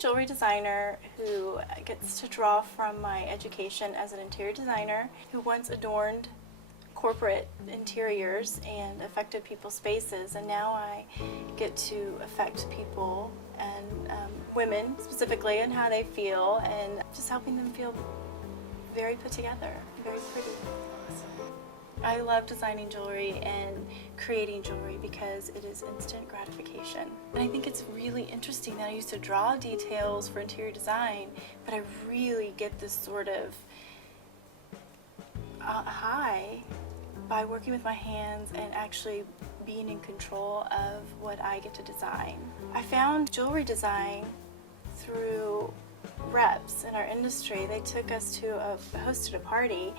jewelry designer who gets to draw from my education as an interior designer, who once adorned corporate interiors and affected people's spaces, and now I get to affect people and women specifically and how they feel, and just helping them feel very put together, very pretty. I love designing jewelry and creating jewelry because it is instant gratification. And I think it's really interesting that I used to draw details for interior design, but I really get this sort of high by working with my hands and actually being in control of what I get to design. I found jewelry design through reps in our industry. They took us to hosted a party,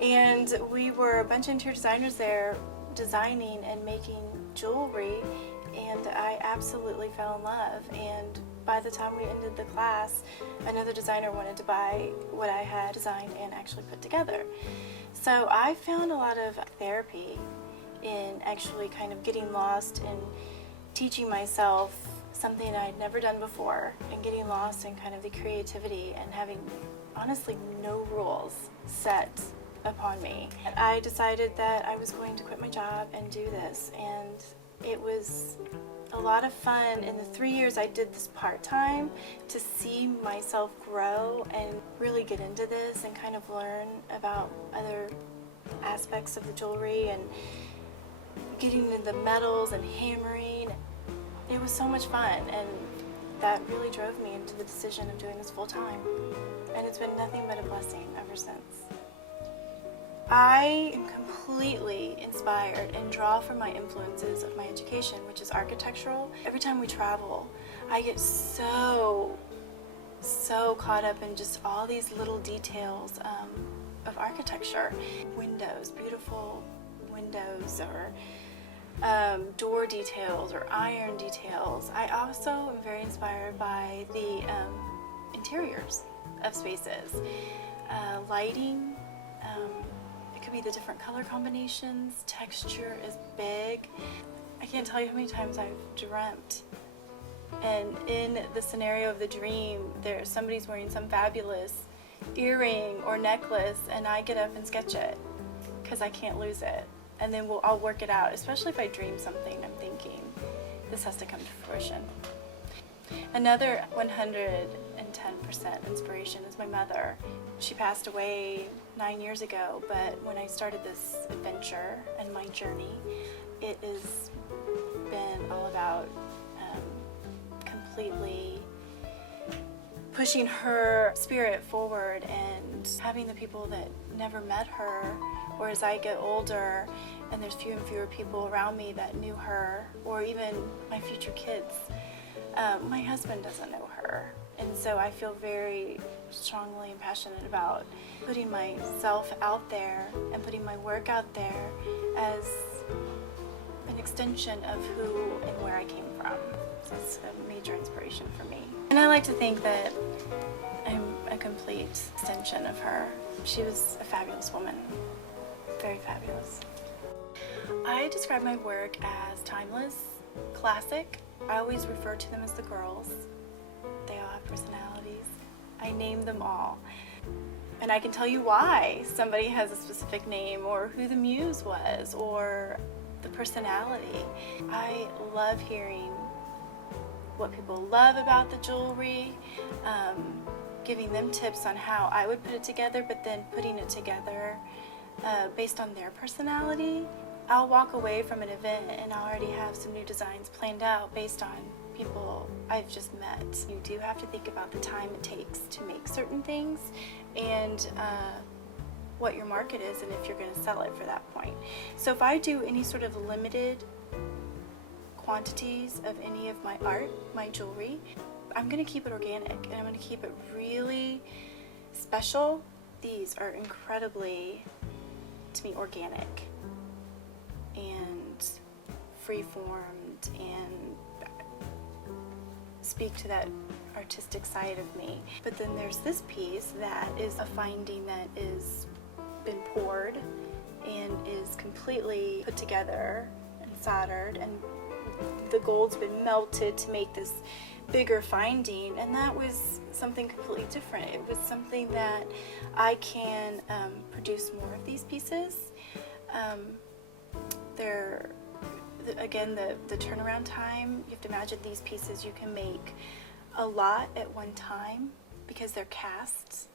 and we were a bunch of interior designers there designing and making jewelry, and I absolutely fell in love. And by the time we ended the class, another designer wanted to buy what I had designed and actually put together. So I found a lot of therapy in actually kind of getting lost in teaching myself something I'd never done before, and getting lost in kind of the creativity and having honestly no rules set upon me. I decided that I was going to quit my job and do this, and it was a lot of fun. In the 3 years I did this part-time, to see myself grow and really get into this and kind of learn about other aspects of the jewelry and getting into the metals and hammering. It was so much fun, and that really drove me into the decision of doing this full-time, and it's been nothing but a blessing ever since. I am completely inspired and draw from my influences of my education, which is architectural. Every time we travel, I get so caught up in just all these little details of architecture. Windows, beautiful windows, or door details or iron details. I also am very inspired by the interiors of spaces. Lighting, it could be the different color combinations. Texture is big. I can't tell you how many times I've dreamt, and in the scenario of the dream, somebody's wearing some fabulous earring or necklace, and I get up and sketch it because I can't lose it. And then I'll work it out, especially if I dream something I'm thinking, this has to come to fruition. Another 110% inspiration is my mother. She passed away 9 years ago, but when I started this adventure and my journey, it has been all about completely pushing her spirit forward and having the people that never met her, or as I get older and there's fewer and fewer people around me that knew her, or even my future kids. My husband doesn't know her, and so I feel very strongly and passionate about putting myself out there and putting my work out there as an extension of who and where I came from. So it's a major inspiration for me. And I like to think that I'm a complete extension of her. She was a fabulous woman, very fabulous. I describe my work as timeless, classic. I always refer to them as the girls. They all have personalities. I name them all. And I can tell you why somebody has a specific name, or who the muse was, or the personality. I love hearing what people love about the jewelry, giving them tips on how I would put it together, but then putting it together based on their personality. I'll walk away from an event and I already have some new designs planned out based on people I've just met. You do have to think about the time it takes to make certain things, and what your market is, and if you're going to sell it for that point. So if I do any sort of limited quantities of any of my art, my jewelry, I'm going to keep it organic, and I'm going to keep it really special. These are incredibly, to me, organic and free-formed and speak to that artistic side of me. But then there's this piece that is a finding that is been poured and is completely put together and soldered, and the gold's been melted to make this bigger finding, and that was something completely different. It was something that I can produce more of these pieces. Again, the turnaround time, you have to imagine these pieces you can make a lot at one time because they're casts.